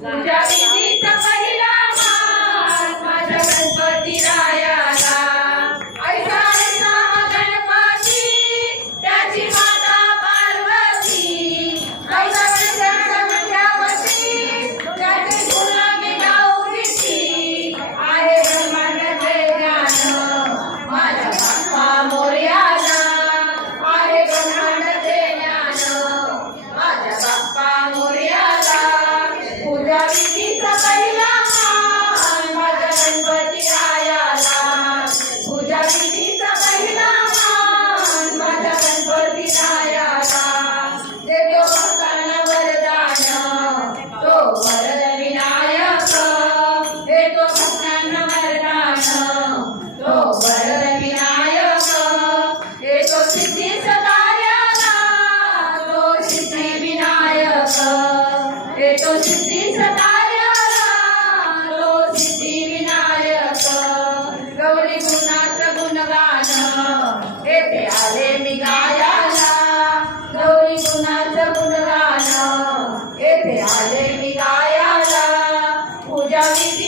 Gracias. Gauri सुनाच गुण गाण आले मी गौरी सुनाचं गुण गाण आले मी गायाला पूजा